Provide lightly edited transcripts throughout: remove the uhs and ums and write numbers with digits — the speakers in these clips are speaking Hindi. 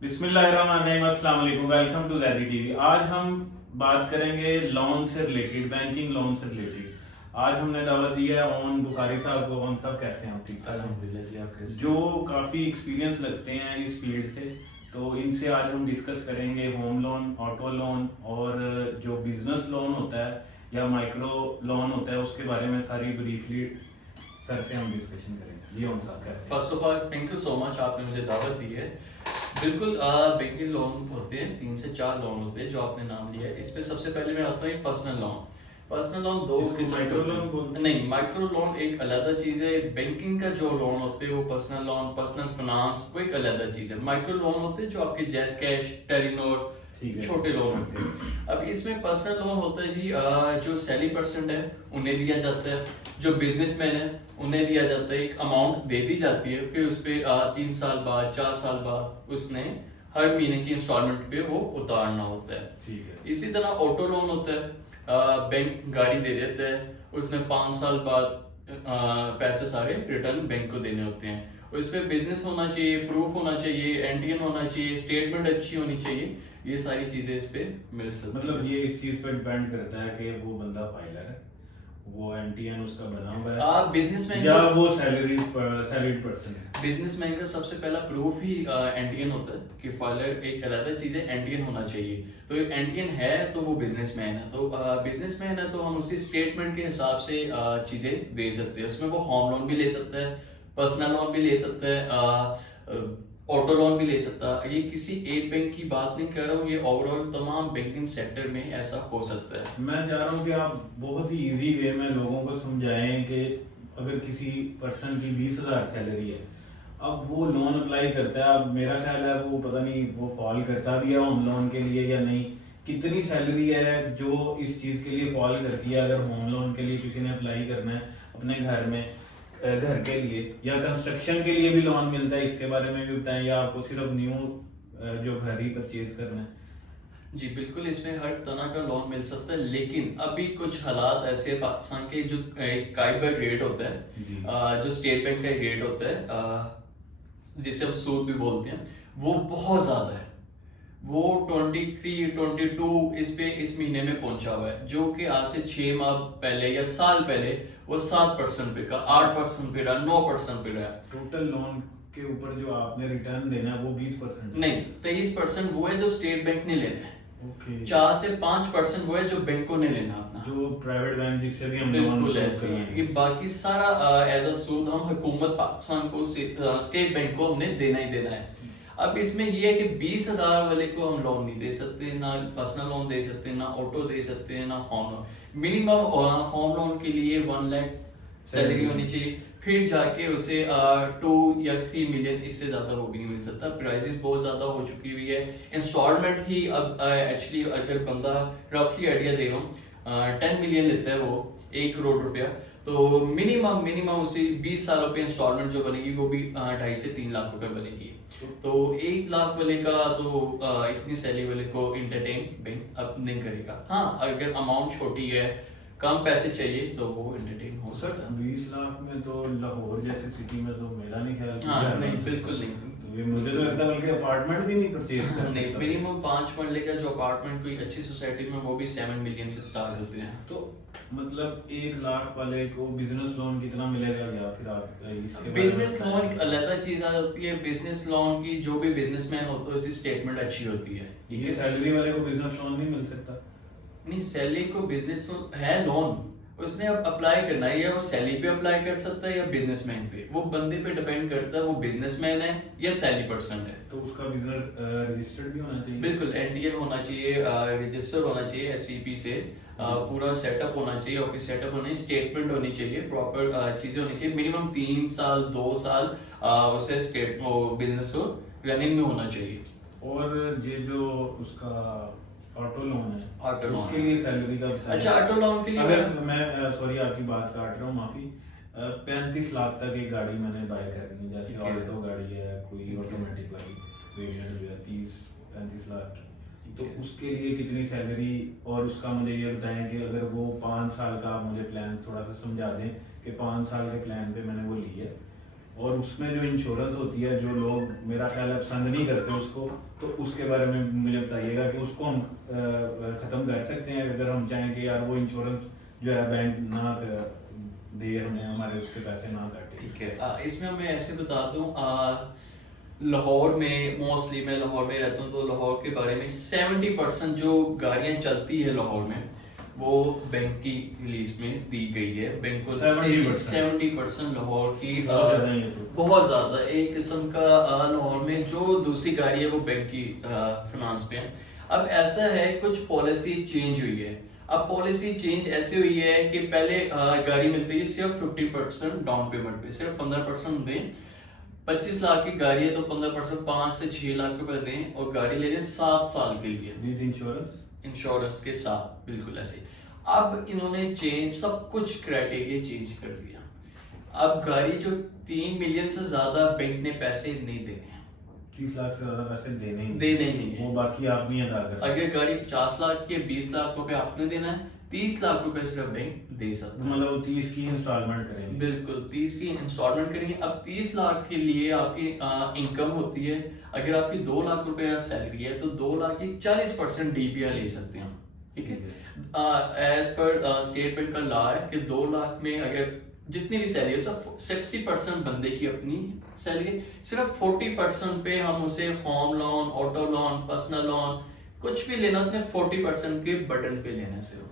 बिस्मिल्लाहिर्रहमानिर्रहीम, अस्सलाम वालेकुम, वेलकम टू ज़ैदी टीवी। आज हम बात करेंगे लोन से रिलेटेड, बैंकिंग लोन से रिलेटेड। आज हमने दावत दी है ओन बुखारी साहब को। ओन साहब कैसे हैं आप? ठीक ठाक? अल्हम्दुलिल्लाह जी, आप कैसे जो काफ़ी एक्सपीरियंस लगते हैं इस फील्ड से, तो इनसे आज हम डिस्कस करेंगे होम लोन, ऑटो लोन और जो बिजनेस लोन होता है या माइक्रो लोन होता है उसके बारे में सारी ब्रीफली सर से हम डिस्कशन करेंगे। जी ओन साहब कैसे हैं? First of all thank you so much, आपने मुझे दावत दी है। बिल्कुल, बैंकिंग लोन होते हैं, 3 से 4 लोन होते हैं जो आपने नाम लिया है। इसमें सबसे पहले मैं आता हूँ पर्सनल लोन। पर्सनल लोन दो इसको किस्म के माइक्रो होते लोन हैं। बोलते हैं? नहीं, माइक्रो लोन एक अलग चीज है। बैंकिंग का जो लोन होते हैं वो पर्सनल लोन, पर्सनल फाइनेंस, वो एक अलग चीज है। माइक्रो लोन होते हैं जो आपके जैस कैश, टेलीनोर, छोटे लोन होते हैं। अब इसमें पर्सनल लोन होता है जी, जो सैलरी पर्सन है उन्हें दिया जाता है, जो बिजनेसमैन है उन्हें दिया जाता है। एक अमाउंट दे दी जाती है, फिर उस पे 3 साल बाद, 4 साल बाद उसने हर महीने की इंस्टॉलमेंट पे वो उतारना होता है। ठीक है। इसी तरह ऑटो लोन होता है, बैंक गाड़ी दे देता है, उसने 5 साल बाद पैसे सारे रिटर्न बैंक को देने होते हैं। और इसमें बिजनेस होना चाहिए, प्रूफ होना चाहिए, एनटीएन होना चाहिए, स्टेटमेंट अच्छी होनी चाहिए। ये सारी चीजें इस पे मिल सकती हैं। मतलब ये इस चीज पे डिपेंड करता है कि वो बंदा फाइलर है, वो एनटीएन उसका बना हुआ है, बिजनेसमैन या का वो सैलरीड पर्सन है। बिजनेसमैन का सबसे पहला प्रूफ ही एनटीएन होता है कि फाइलर एक अलग चीज है, एनटीएन होना चाहिए। तो एनटीएन है तो वो बिजनेसमैन है। तो बिजनेसमैन है तो हम उसी स्टेटमेंट के हिसाब से चीजें दे सकते हैं। उसमें वो होम लोन भी ले सकता है, पर्सनल लोन भी ले सकता है, ऑटो लोन भी ले सकता है। ये किसी एक बैंक की बात नहीं कर रहा हूँ, ये ओवरऑल तमाम बैंकिंग सेक्टर में ऐसा हो सकता है। मैं चाह रहा हूँ कि आप बहुत ही इजी वे में लोगों को समझाएं कि अगर किसी पर्सन की 20,000 सैलरी है, अब वो लोन अप्लाई करता है, अब मेरा ख्याल है वो पता नहीं वो फॉल करता भी है होम लोन के लिए या नहीं। कितनी सैलरी है जो इस चीज के लिए फॉल करती है? अगर होम लोन के लिए किसी ने अप्लाई करना है अपने घर में, घर के लिए या कंस्ट्रक्शन के लिए भी लोन मिलता है, इसके बारे में भी बताएं, या आपको सिर्फ न्यू जो घर ही परचेज करना है? जी बिल्कुल, इसमें हर तरह का लोन मिल सकता है, लेकिन अभी कुछ हालात ऐसे पाकिस्तान के जो काइबर रेट होता है, जी। जो स्टेट बैंक का रेट होता है, जिसे हम सूद भी बोलते हैं, वो बहुत ज्यादा है। वो 23, 22 इस महीने में पहुंचा हुआ है, जो कि आज से 6 माह पहले या साल पहले वो 7% पे का, 8% पे रहा, 9% पे रहा। टोटल लोन के ऊपर जो आपने रिटर्न देना है वो 20%? नहीं, 23% वो है जो स्टेट बैंक ने लेना है। ओके। 4 से 5% वो है जो बैंकों ने लेना अपना। जो प्राइवेट बैंक जिससे भी हम लोन बिल्कुल ऐसे ही है। ये बाकी सारा एज अ सूद हम हुकूमत पाकिस्तान को, स्टेट बैंक को हमने देना ही देना है। अब इसमें ये है कि 20,000 वाले को हम लोन नहीं दे सकते, ना पर्सनल लोन दे सकते, ना ऑटो दे सकते हैं, ना home loan. Minimum home loan के लिए 1 लाख सैलरी होनी चाहिए, फिर जाके उसे 2 या 3 मिलियन, इससे ज्यादा वो भी नहीं मिल सकता। प्राइसेस बहुत ज्यादा हो चुकी हुई है। इंस्टॉलमेंट ही अब एक्चुअली अगर बंदा रफली आइडिया दे रहा हूँ, 10 मिलियन लेता है वो, 1 करोड़ रुपया, तो मिनिमम उसे 20 सालों पे इंस्टॉलमेंट जो बनेगी वो भी 2.5 से 3 लाख रुपए बनेगी। तो 1 लाख वाले का तो इतनी सैलरी वाले को इंटरटेन बैंक अब नहीं करेगा। हाँ, अगर अमाउंट छोटी है, कम पैसे चाहिए, तो वो एंटरटेन हो सकता है। 20 लाख में तो लाहौर जैसी सिटी में तो मेरा नहीं ख्याल कि हाँ, घर नहीं, बन सकता। बिल्कुल नहीं। तो ये मुझे तो लगता है बल्कि अपार्टमेंट भी नहीं परचेज कर नहीं, सकता। मिनिमम 5 मरले का जो अपार्टमेंट कोई अच्छी सोसाइटी में, वो भी 7 मिलियन से स्टार्ट होते हैं। तो मतलब 1 लाख वाले को बिजनेस लोन कितना मिलेगा, या फिर आप इसके बारे में बिजनेस बताएं? लोन एक अलग चीज आ जाती है। बिजनेस लोन की जो भी बिजनेसमैन होता है उसकी स्टेटमेंट अच्छी होती है। ये सैलरी वाले को बिजनेस लोन नहीं मिल सकता? नहीं, सैलरी को बिजनेस है लोन, उसने अब अप्लाई करना है, या वो सैलरी पे अप्लाई कर सकता है या बिजनेसमैन पे, वो बंदे पे डिपेंड करता है वो बिजनेसमैन है या सैलरी पर्सन है। तो उसका बिजनेस रजिस्टर्ड भी होना चाहिए? बिल्कुल, एनडीएल होना चाहिए, रजिस्टर होना चाहिए एससीपी से, पूरा सेटअप होना चाहिए, ऑफिस सेटअप होना चाहिए, स्टेटमेंट होनी चाहिए, प्रॉपर चीजें होनी चाहिए। मिनिमम 3 साल 2 साल उसे स्टेट बिजनेस को रनिंग में होना चाहिए। और ये जो उसका ऑटो लोन है, ऑटो लोन उसके लिए सैलरी का बताएं। अच्छा, ऑटो लोन के लिए अगर मैं सॉरी आपकी बात काट रहा हूँ, माफी, 35 लाख तक एक गाड़ी मैंने बाय करनी है, जैसे ऑल्टो गाड़ी है कोई ऑटोमेटिक वाली वेरिएंट जो है 30-35 लाख की, तो उसके लिए कितनी सैलरी? और उसका मुझे ये बताएं कि अगर वो 5 साल का, आप मुझे प्लान थोड़ा सा समझा दें कि 5 साल के प्लान पे मैंने वो ली है और उसमें जो इंश्योरेंस होती है, जो लोग मेरा ख्याल है पसंद नहीं करते उसको, तो उसके बारे में मुझे बताइएगा कि उसको हम खत्म कर सकते हैं अगर हम चाहें कि यार वो इंश्योरेंस जो है बैंक ना दे हमें, हमारे उसके पैसे ना काटे। ठीक है, इसमें मैं ऐसे बता दूं, लाहौर में मोस्टली, मैं लाहौर में रहता हूँ, तो लाहौर के बारे में 70% जो गाड़ियां चलती है लाहौर में वो बैंक की रिलीज में दी गई है। बैंक को 70% लाहौर की बहुत ज्यादा एक किस्म का लाहौर में जो दूसरी गाड़ी है वो बैंक की फाइनेंस पे है। अब ऐसा है, कुछ पॉलिसी चेंज हुई है। अब पॉलिसी चेंज ऐसे हुई है कि पहले गाड़ी मिलती है सिर्फ 50% डाउन पेमेंट पे, सिर्फ 15% दें। 25 लाख की गाड़ी है तो 15% 5 से 6 लाख रुपए दें और गाड़ी ले जाए 7 साल के लिए इंश्योरेंस के साथ, बिल्कुल ऐसे। अब इन्होंने चेंज सब कुछ क्राइटेरिया चेंज कर दिया। अब गाड़ी जो 3 मिलियन से ज्यादा बैंक ने पैसे नहीं देने, 30 लाख से ज्यादा पैसे देने नहीं है, वो बाकी आप नहीं अदा कर। अगर गाड़ी 50 लाख के 20 लाख रुपए आपने देना है, 30 लाख रुपए सिर्फ बैंक दे सकता है। मतलब 30 की इंस्टॉलमेंट करेंगे, बिल्कुल 30 की इंस्टॉलमेंट करेंगे। अब 30 लाख के लिए आपकी इनकम होती है, अगर आपकी 2 लाख रुपए सैलरी है तो 2 लाख की 40% डीपीआर ले सकते हैं, ठीक है। एज पर स्टेट बैंक का लॉ है कि 2 लाख में अगर जितनी भी सैलरी है, सब 60% बंदे की अपनी सैलरी, सिर्फ 40% पे हम उसे home loan, auto loan, personal loan कुछ भी लेना, उसने 40% के बटन पे लेना है सिर्फ,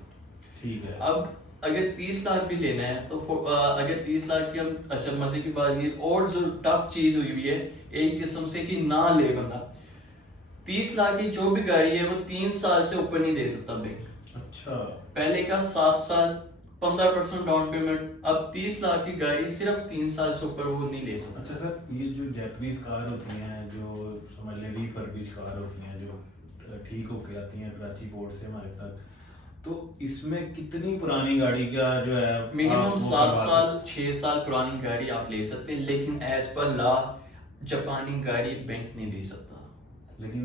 ठीक है। अब अगर 30 लाख भी लेना है तो अगर 30 लाख की हम, अच्छा मजे की बात ये और जो टफ चीज हुई है एक किस्म से कि ना ले बंदा, 30 लाख की जो भी गाड़ी है वो 3 साल से ऊपर नहीं दे सकता बैंक। अच्छा, पहले का 7 साल 15% डाउन पेमेंट, अब 30 लाख की गाड़ी सिर्फ 3 साल से ऊपर वो नहीं ले सकता। अच्छा सर, ये जो जापानीज कार होती हैं, जो समझ लें रिफर्बिश कार होती हैं, जो ठीक होके आती हैं कराची पोर्ट से हमारे तक, तो इसमें कितनी पुरानी गाड़ी का जो है मिनिमम 7 साल 6 साल पुरानी गाड़ी आप ले सकते हैं, लेकिन एज पर लॉ जापानी गाड़ी बैंक नहीं दे सकता। लेकिन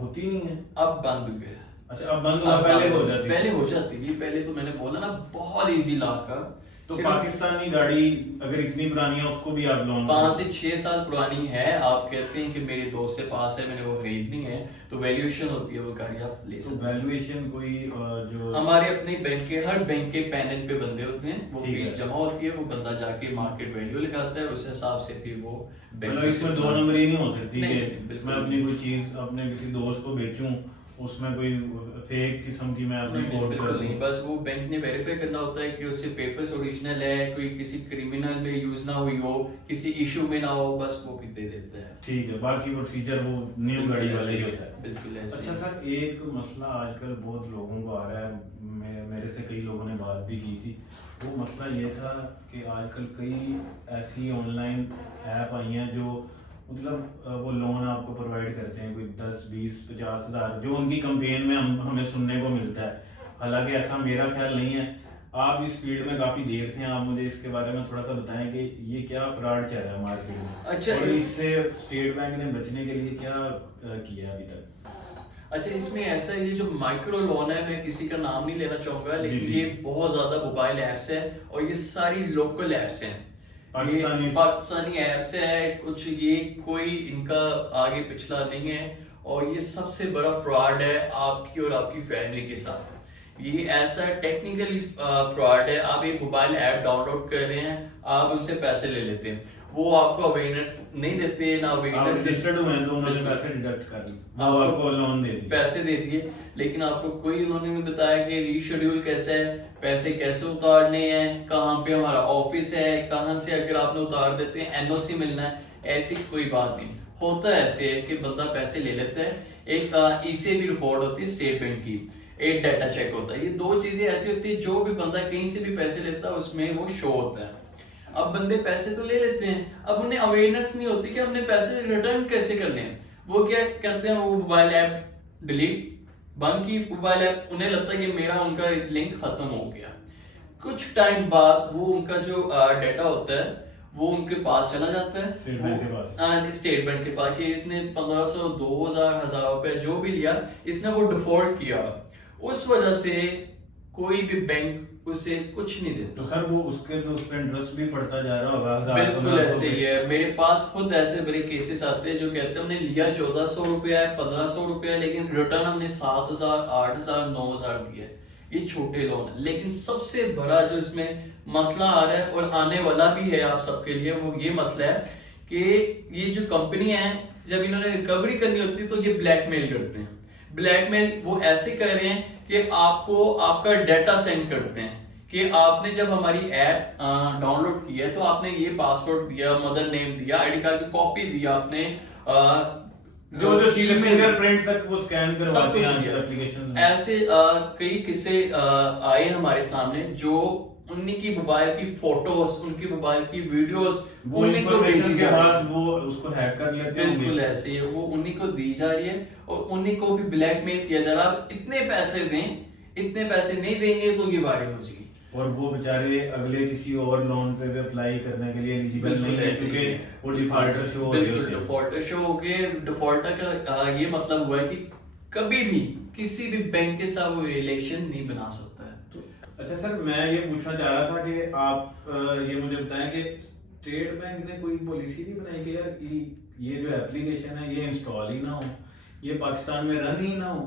होती नहीं है, अब बंद हो गया। अच्छा, अब बंद हुआ, पहले हो जाती थी। पहले तो मैंने बोला ना बहुत इजी लॉ का। तो पाकिस्तानी गाड़ी अगर इतनी पुरानी है उसको भी आप लोन 5 से 6 साल पुरानी है, आप कहते हैं कि मेरे दोस्त के पास है, मैंने वो खरीदनी है, तो वैल्यूएशन होती है वो गाड़ी आप ले सकते हैं। तो वैल्यूएशन कोई जो हमारे अपने बैंक के हर बैंक के पैनल पे बंदे होते हैं, वो फीस जमा होती है, वो बंदा जाके मार्केट वैल्यू लगाता है, उस हिसाब से फिर वो मतलब इसमें 2 नंबरी नहीं हो सकती कि मैं अपनी कोई चीज अपने किसी दोस्त को बेचूं, उसमें कोई फेक किस्म की मैं अपनी कोड कर दूं। बस वो बैंक ने वेरीफाई करना होता है कि उससे पेपर्स ओरिजिनल है, कोई किसी क्रिमिनल में यूज ना हुई हो, किसी इशू में ना हो, बस वो भी दे देता है। ठीक है, बाकी प्रोसीजर वो न्यू गाड़ी वाला ही होता है। बिल्कुल ऐसे। अच्छा सर, एक मसला आजकल बहुत लोगों को आ रहा है, मेरे से कई लोगों ने बात भी की थी, वो मसला ये था कि आजकल कई ऐसी ऑनलाइन ऐप आई हैं जो मतलब वो लोन आपको प्रोवाइड करते हैं, कोई 10, 20, 50 हज़ार जो उनकी कंपेन में हमें सुनने को मिलता है। हालांकि ऐसा मेरा ख्याल नहीं है। आप इस फील्ड में काफी देर थे, आप मुझे इसके बारे में थोड़ा सा बताएं कि ये क्या फ्रॉड चल रहा है मार्केट में। अच्छा, और इससे स्टेट बैंक ने बचने के लिए क्या किया अभी तक? अच्छा, इसमें ऐसा ये जो माइक्रो लोन है, मैं किसी का नाम नहीं लेना चाहूंगा, लेकिन ये बहुत ज्यादा मोबाइल एप्स है और ये सारी लोकल एप्स हैं, पाकिस्तानी ऐप्स है कुछ, ये कोई इनका आगे पिछला नहीं है और ये सबसे बड़ा फ्रॉड है आपकी और आपकी फैमिली के साथ। ये ऐसा टेक्निकली फ्रॉड है, आप एक मोबाइल ऐप डाउनलोड कर रहे हैं, आप उनसे पैसे ले लेते हैं, वो आपको अवेयरनेस नहीं देते, ना अवेयरनेस रजिस्टर्ड हुए तो उन्होंने पैसे डिडक्ट कर दिए, आपको लोन दे दिए, पैसे दे दिए, लेकिन आपको कोई उन्होंने नहीं बताया कि रीशेड्यूल कैसे है, पैसे कैसे उतारने हैं, कहाँ पे हमारा ऑफिस है, कहाँ से अगर आपने उतार देते हैं एनओसी मिलना है, ऐसी कोई बात नहीं होता। ऐसे है कि बंदा पैसे ले लेता है, एक ईसीबी रिपोर्ट होती है स्टेट बैंक की, एक डाटा चेक होता है, ये 2 चीजें ऐसी होती है, जो भी बंदा कहीं से भी पैसे लेता है उसमें वो शो होता है। अब बंदे पैसे तो ले लेते हैं, अब उन्हें अवेयरनेस नहीं होती कि हमने पैसे रिटर्न कैसे करने हैं। वो क्या करते हैं, वो मोबाइल ऐप डिलीट बंद की, मोबाइल ऐप, उन्हें लगता है कि मेरा उनका लिंक खत्म हो गया। कुछ टाइम बाद वो उनका जो डाटा होता है वो उनके पास चला जाता है, स्टेट बैंक के पास, कि इसने 1500, 2000, 1000 रुपए जो भी लिया, इसने वो डिफॉल्ट किया, उस वजह से कोई भी बैंक उसे कुछ नहीं देता। तो सर वो उसके तो उस पर इंटरेस्ट भी पड़ता जा रहा होगा, 1000 बिल्कुल 1500 ऐसे ही है। मेरे पास खुद ऐसे बड़े केसेस आते हैं जो कहते हैं हमने लिया 1400 रुपया है, 1500 रुपया, लेकिन रिटर्न हमने 7000, 8000, 9000 दिया है। ये छोटे लोन है, लेकिन सबसे बड़ा जो इसमें मसला आ रहा है और आने वाला भी है आप सबके लिए, वो ये मसला है कि ये जो कंपनी है, जब इन्होंने रिकवरी करनी होती है तो ये ब्लैकमेल करते हैं। ब्लैकमेल वो ऐसे कर रहे हैं कि आपको आपका डाटा सेंड करते हैं कि आपने जब हमारी ऐप डाउनलोड की है तो आपने ये पासवर्ड दिया, मदर नेम दिया, आईडी कार्ड की कॉपी दिया, आपने जो चीजें फिंगरप्रिंट तक वो स्कैन सब करवाते कुछ हैं किया। एप्लीकेशन में। ऐसे कई किस्से आए हमारे सामने जो उन्हीं की मोबाइल की फोटोज, उनकी मोबाइल की वीडियोस वो उन्हीं को भेजी इन्फॉर्मेशन के जा रही है। बाद वो उसको हैक कर लेते हैं। बिल्कुल ऐसे ही है, वो उन्हीं को दी जा रही है और उन्हीं को भी ब्लैकमेल किया जा रहा है। आप इतने पैसे दें, इतने पैसे नहीं देंगे तो ये वायरल हो जाएगी। और वो बेचारे अगले किसी और लोन पे भी अप्लाई करने के लिए एलिजिबल नहीं है, क्योंकि वो डिफॉल्टर शो हो रहे बिल्कुल होते हैं। डिफॉल्टर शो हो गए। डिफॉल्टर का ये मतलब हुआ है कि कभी भी किसी भी बैंक के साथ वो रिलेशन नहीं बना सकता है। अच्छा सर, मैं ये पूछना चाह रहा था कि आप ये मुझे बताएं कि स्टेट बैंक ने कोई पॉलिसी नहीं बनाई कि यार ये जो एप्लीकेशन है ये इंस्टॉल ही ना हो, ये पाकिस्तान में रन ही ना हो,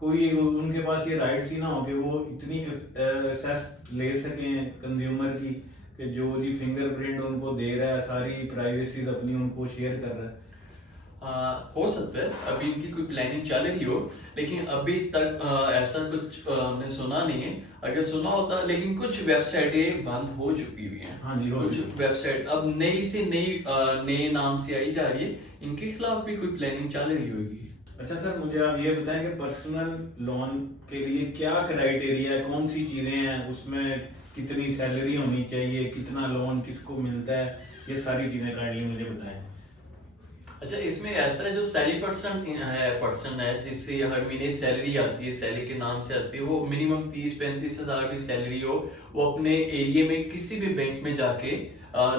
कोई उनके पास ये राइट्स ही ना हो कि वो इतनी एक्सेस ले सकें कंज्यूमर की कि जो जी फिंगरप्रिंट उनको दे रहा है, सारी प्राइवेसीज अपनी उनको शेयर कर रहा है। हो सकता है अभी इनकी कोई प्लानिंग चल रही हो, लेकिन अभी तक ऐसा कुछ हमने सुना नहीं है। अगर सुना होता, लेकिन कुछ वेबसाइटें बंद हो चुकी हुई हैं। हाँ जी, हो कुछ चुकी हैं। वेबसाइट अब नई से नई नए नाम से आई जा रही है, इनके खिलाफ भी कोई प्लानिंग चल रही होगी। अच्छा सर, मुझे आप ये बताएं कि पर्सनल लोन के लिए क्या क्राइटेरिया है, कौन सी चीजें हैं उसमें, कितनी सैलरी होनी चाहिए, कितना लोन किसको मिलता है, ये सारी चीजें काइंडली मुझे बताएं। अच्छा, इसमें ऐसा है जो सैलरी पर्सन है जिससे हर महीने सैलरी आती है, सैलरी के नाम से आती है, वो मिनिमम 30-35 हजार की सैलरी हो, वो अपने एरिया में किसी भी बैंक में जाके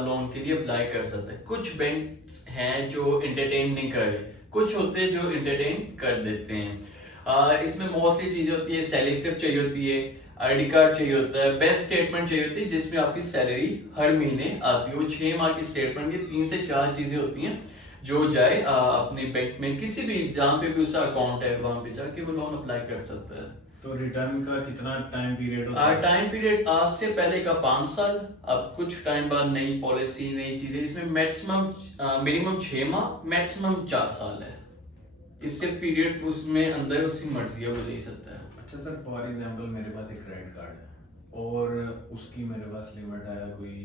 लोन के लिए अप्लाई कर सकता है। कुछ बैंक हैं जो एंटरटेन नहीं कर रहे, कुछ होते हैं जो एंटरटेन कर देते हैं। इसमें मोस्टली चीजें होती है, सैलरी स्लिप चाहिए होती है, आईडी कार्ड चाहिए होता है, बैंक स्टेटमेंट चाहिए होती है जिसमें आपकी सैलरी हर महीने आती है। वो 6 माह की स्टेटमेंट, ये 3 से 4 चीजें होती हैं जो जाए अपने बैंक में किसी भी जहां पे भी उसका अकाउंट है वहां पे जाके वो लोन अप्लाई कर सकता है। तो रिटर्न का कितना टाइम पीरियड होता है? टाइम पीरियड आज से पहले का 5 साल, अब कुछ टाइम बाद नई पॉलिसी, नई चीजें, इसमें मैक्सिमम मिनिमम 6 माह, मैक्सिमम 4 साल है। इससे पीरियड उसमें अंदर उसकी मर्जी है, वो ले सकता है। अच्छा सर, फॉर एग्जांपल मेरे पास एक क्रेडिट कार्ड है और उसकी मेरे पास लिमिट आया कोई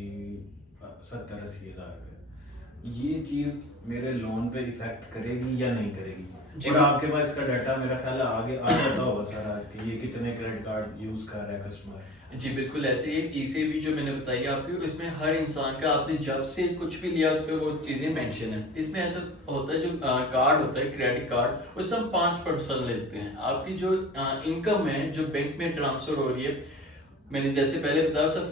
70-80 हज़ार का, ये चीज मेरे लोन पे इफेक्ट करेगी या नहीं करेगी? और आपके पास इसका डाटा मेरा ख्याल है आगे आ जाता होगा सारा कि ये कितने क्रेडिट कार्ड यूज कर रहा है कस्टमर। जी बिल्कुल ऐसे ही इसे भी जो मैंने बताई आपको, इसमें हर इंसान का आपने जब से कुछ भी लिया उस पर वो चीजें मेंशन है। इसमें ऐसा होता है जो कार्ड होता है क्रेडिट कार्ड, उससे हम 5% लेते हैं। आपकी जो इनकम है जो बैंक में ट्रांसफर हो रही है, मैंने जैसे पहले बताया सर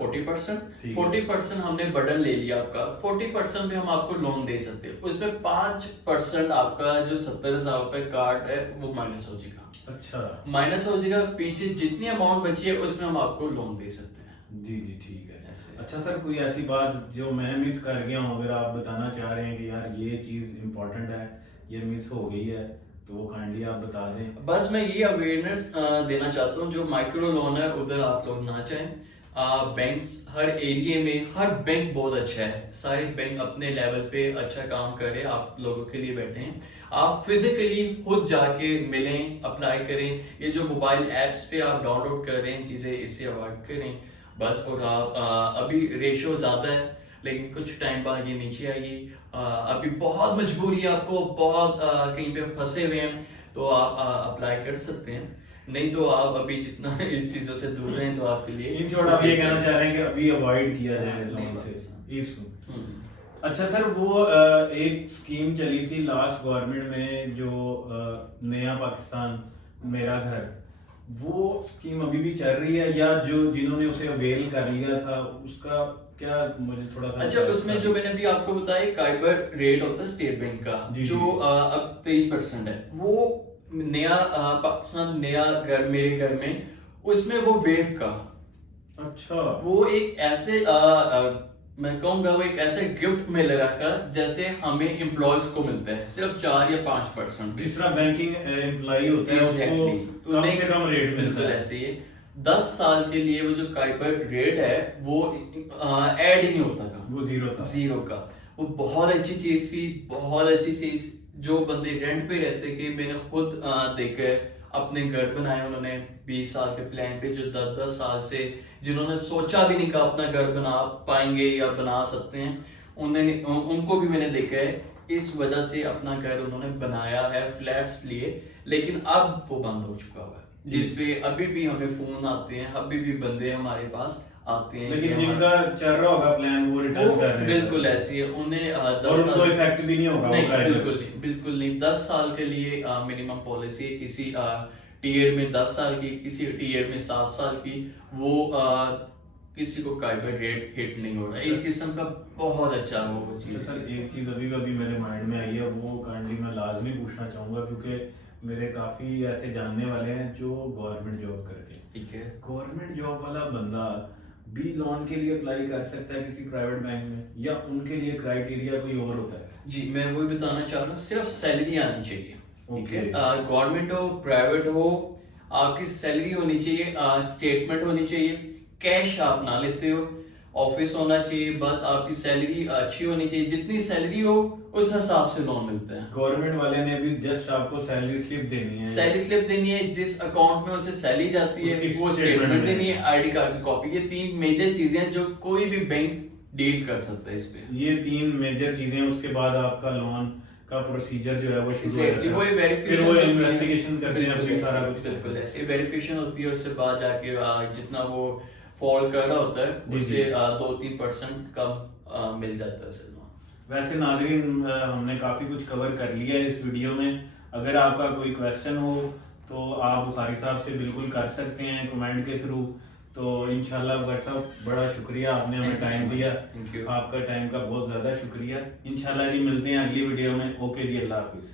40% हमने बर्डन ले लिया आपका, 40% पे हम आपको लोन दे सकते हैं। उसमें 5% आपका जो 70,000 रुपए कार्ड है वो माइनस हो जाएगा। अच्छा, माइनस हो जाएगा, पीछे जितनी अमाउंट बची है उसमें हम आपको लोन दे सकते हैं। जी जी ठीक है। ऐसे। अच्छा सर, कोई ऐसी बात जो मैं मिस कर गया हूँ, अगर आप बताना चाह रहे हैं कि यार ये चीज इम्पोर्टेंट है, ये मिस हो गई है, तो वो काइंडली आप बता दें। बस मैं ये अवेयरनेस देना चाहता हूँ, जो माइक्रो लोन है उधर आप लोग ना चाहें। बैंक्स हर एरिया में, हर बैंक बहुत अच्छा है, सारे बैंक अपने लेवल पे अच्छा काम कर रहे हैं, आप लोगों के लिए बैठे हैं। आप फिजिकली खुद जाके मिलें, अप्लाई करें। ये जो मोबाइल एप्स पे आप डाउनलोड कर रहे हैं चीजें, इससे अवॉइड करें बस। और आप अभी रेशो ज्यादा है लेकिन कुछ टाइम बाद ये नीचे आएगी। अभी बहुत मजबूरी है आपको, बहुत कहीं पे फंसे हुए हैं तो आप अप्लाई कर सकते हैं, नहीं तो आप अभी जितना इन चीजों से दूर रहें तो आपके लिए। इन शॉर्ट आप ये कहना चाह रहे हैं कि अभी अवॉइड किया जाए लोन से इसको। अच्छा सर, वो एक स्कीम चली थी लास्ट गवर्नमेंट में जो नया पाकिस्तान मेरा घर, वो स्कीम अभी भी चल रही है या जो जिन्होंने उसे अवेल कर लिया था उसका क्या, मुझे थोड़ा सा। अच्छा, उसमें जो मैंने अभी आपको बताया काइबर रेट होता है स्टेट बैंक का, जो अब 23% है, वो नया पाकिस्तान, नया घर मेरे घर में उसमें वो वेव का, अच्छा, वो एक ऐसे मैं कहूंगा वो एक ऐसे गिफ्ट में लगा कर जैसे हमें एम्प्लॉयज को मिलता है सिर्फ 4 या 5%। जिस तरह बैंकिंग एम्प्लॉय होता है उसको कम से कम रेट मिलता है, ऐसे ही 10 साल के लिए वो जो काइपर रेट है वो ऐड ही नहीं होता था, वो जीरो था, जीरो का। वो बहुत अच्छी चीज थी, बहुत अच्छी चीज। जो बंदे रेंट पे रहते कि मैंने खुद देखा है, अपने घर बनाए उन्होंने 20 साल के प्लान पे, जो 10-10 साल से जिन्होंने सोचा भी नहीं कि अपना घर बना पाएंगे या बना सकते हैं, उन्होंने उनको भी मैंने देखा है इस वजह से अपना घर उन्होंने बनाया है, फ्लैट्स लिए। लेकिन अब वो बंद हो चुका हुआ है, जिसपे अभी भी हमें फोन आते हैं, अभी भी बंदे हमारे पास आते हैं। लेकिन जिनका चल रहा होगा प्लान वो रिटर्न कर रहे हैं, बिल्कुल ऐसी है, उन्हें 10 और साल उनको इफेक्ट भी नहीं होगा, नहीं, वो बिल्कुल नहीं, बिल्कुल नहीं। 10 साल के लिए मिनिमम पॉलिसी, किसी टीयर में 10 साल की, किसी टीयर में 7 साल की, वो किसी को काइबर रेट हिट नहीं हो रहा। एक किस्म का बहुत अच्छा वो चीज। सर एक चीज अभी अभी मेरे माइंड में आई है, वो काइंडली मैं लाजमी पूछना चाहूंगा, क्योंकि मेरे काफी ऐसे जानने वाले हैं जो गवर्नमेंट जॉब करते हैं। ठीक है, गवर्नमेंट जॉब वाला बंदा भी लोन के लिए अप्लाई कर सकता है किसी प्राइवेट बैंक में, या उनके लिए क्राइटेरिया कोई और होता है? जी मैं वही बताना चाह रहा हूँ, सिर्फ सैलरी आनी चाहिए। ठीक है, Okay. गवर्नमेंट हो प्राइवेट हो, आपकी सैलरी होनी चाहिए, स्टेटमेंट होनी चाहिए, कैश आप ना लेते हो, ऑफिस होना चाहिए, बस आपकी सैलरी अच्छी होनी चाहिए, जितनी सैलरी हो उस हिसाब से लोन मिलता है। गवर्नमेंट वाले ने भी जस्ट आपको सैलरी स्लिप देनी है, सैलरी स्लिप देनी है, जिस अकाउंट में उसे सैलरी जाती है उसकी वो statement स्टेटमेंट देनी देनी है, आईडी कार्ड की कॉपी। ये 3 मेजर चीजें हैं जो कोई भी बैंक डील कर सकता है इस पे। ये 3 मेजर चीजें, उसके बाद आपका लोन का प्रोसीजर जो है वो शुरू हो Exactly, जाता वही है, verification फिर वो होती है। इन्वेस्टिगेशन करते हैं अपनी सारा कुछ। बिल्कुल ऐसे वेरिफिकेशन होती है, उससे बाद जाके जितना वो फॉल कर रहा होता है जी, उससे जी। 2-3% कम मिल जाता है उसे लोन। वैसे नाज़रीन, हमने काफी कुछ कवर कर लिया है इस वीडियो में। अगर आपका कोई क्वेश्चन हो तो आप बुखारी साहब से बिल्कुल कर सकते हैं कमेंट के थ्रू। तो इंशाल्लाह भाई साहब, बड़ा शुक्रिया, आपने हमें Thank you so time much. दिया, Thank you. आपका टाइम का बहुत ज्यादा शुक्रिया। इंशाल्लाह जी मिलते हैं अगली वीडियो में। ओके जी, अल्लाह हाफिज।